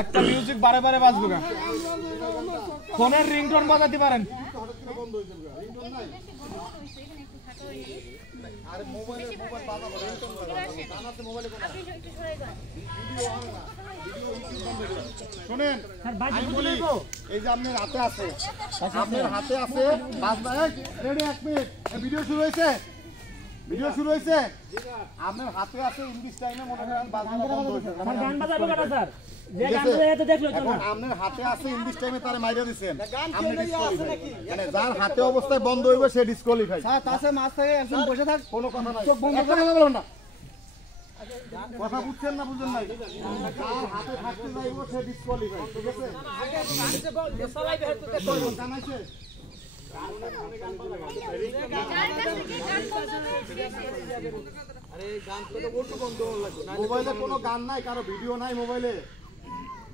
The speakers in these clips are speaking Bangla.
একটা মিউজিক বারে বারে বাজবে না ফোনের রিংটোন বাজাতে পারেন আরে মোবাইল বাজাবো রিংটোন বাজাবো জানাতে মোবাইলে কোন আপনি একটু সরে যান ভিডিও হবে না ভিডিও ইউটিউব বন্ধ করে শুনেন স্যার বাজি বলি এই যে আপনার হাতে আছে আপনার হাতে আছে বাজবা রেডি 1 মিনিট ভিডিও শুরু হয়েছে আপনার হাতে আছে ইংলিশ টাইমে মনে করেন বাজনা বন্ধ হয়েছে আমার গান বাজাবো কেন স্যার যে গান বাজায় তো দেখলো তো আপনার হাতে আছে ইংলিশ টাইমে তারে মাইরা দিবেন আপনি ডিসকোয়ালিফাই মানে যার হাতে অবস্থায় বন্ধ হইবে সে ডিসকোয়ালিফাই স্যার তাছে মাছ থেকে একজন বসে থাক কোনো কথা নাই চোখ বন্ধ করে বলুন না কথা বুঝছেন না বুঝেন নাই যার হাতে থাকতে যাইবো সে ডিসকোয়ালিফাই ঠিক আছে আগে বল সবাই বের করতে করব জানাইছে আরে গান তো ওটু বন্ধ লাগবে মোবাইলে কোনো গান নাই কারো ভিডিও নাই মোবাইলে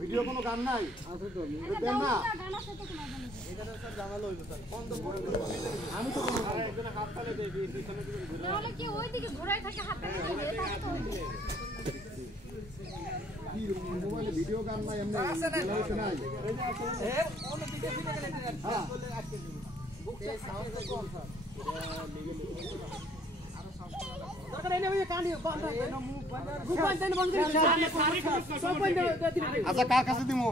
ভিডিও কোনো গান নাই আছে তো দেন না গান আছে তো কোনো এটা স্যার জানালো হইলো স্যার বন্ধ করে আমি তো কোনো একজন হাত তালে দেই পিছনে দিকে ঘুরে তাহলে কি ওই দিকে ঘুরাই থাকে হাত তালে দেই তাহলে তো কি মোবাইলে ভিডিও গান নাই এমনি জানাইতে নাই এ অন্য দিকে ফিরে গেলে হ্যাঁ বলে আজকে এই সাউন্ড কোন স্যার আরো সাউন্ড দরকার নেই ওই কানিও বন্ধ এনো মুখ বন্ধ মুখ বন্ধ করে সব বন্ধ আচ্ছা কার কাছে দিমু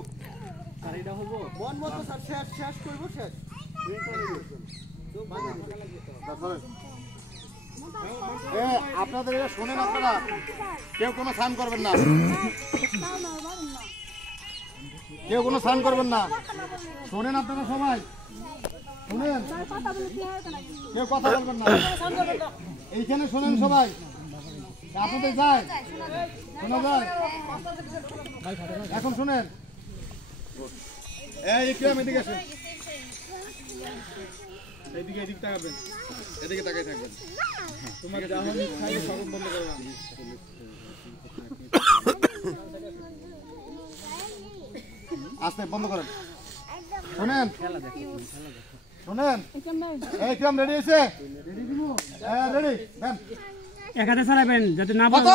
স্যার এটা হবো বন মত স্যার শেষ করব শেষ তো বাজে তারপরে এ আপনাদের এটা শুনেন আপনারা কেউ কোনো সান করবেন না কেউ কোনো সান করবেন না শুনেন আপনারা সবাই শুনেন কেউ কথা বলবেন না এইখানে শুনেন সবাই আপনাদের যায় শোনা যায় এখন শুনেন এই একটু এদিকে আসেন এদিকে এদিক তাকাবেন এদিকে তাকাই থাকবেন তোমার যখন খাই সব বন্ধ করবেন আস্তে বন্ধ করেন শুনেন শুনেন এই কিরম রেডি আছে রেডি দিমু হ্যাঁ রেডি দেন এক হাতে চালাবেন যাতে না বলে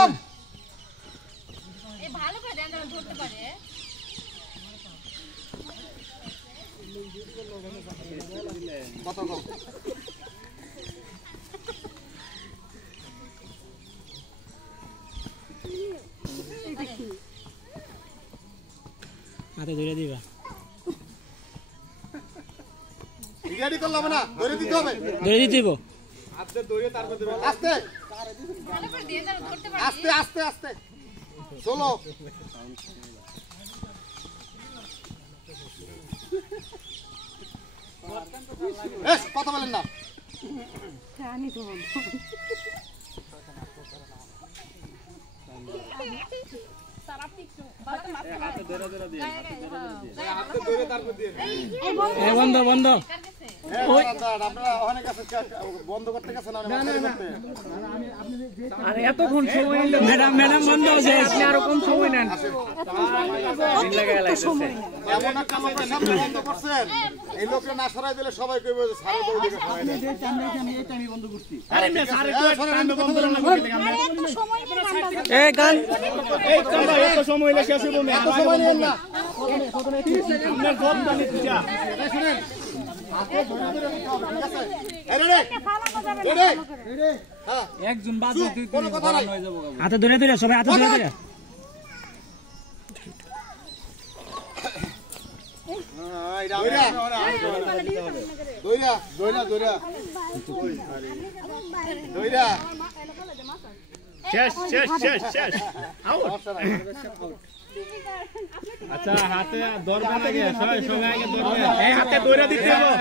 এই ভালো করে দেন যেন ধরতে পারে কত কত হাতে ধরে দিবা রেডি করলাম না ধরে দিতে হবে ধরে দিতে হবে আস্তে ধরে তারপর দেব আস্তে ভালো করে দিয়ে যেন ধরতে পারে আস্তে আস্তে আস্তে চলো এস কথা বলেন না জানি তো স্যার আপনি একটু হাতে ধরে ধরে দিয়ে হাতে ধরে তারপর দিয়ে এই বন্ধ বন্ধ ওই আপনারা অনেক আছে বন্ধ করতে গেছেন না আমি আপনি আরে এতক্ষণ সময় নিল ম্যাডাম বন্ধ আছে আপনি আরো কম সময় নেন দিন লাগায় লাগছে এমন একটা লোকের সামনে বন্ধ করছেন এই লোককে না সরাই দিলে সবাই কইবে যে স্যারের বউ দিকে সরাই দেন আমি এই টাইমই বন্ধ করছি আরে না স্যারের টাইম বন্ধ না করতে আমরা সময় নিয়ে গান এই গান এই কথা এত সময় লাগে শেষ হবে এত সময় নেন না আপনার জব জানি যা শুনেন হাতে ধরে ধরে নিতে হবে ঠিক আছে রেডি হ্যাঁ একজন বাজে দুই তিন ঘোরানো হয়ে যাবে হাতে ধরে ধরে সবাই হাতে ধরে ধরে আচ্ছা হাতে ধরবে না সবাই সবাই আগে ধরবে এই হাতে ধরে দিতে হবে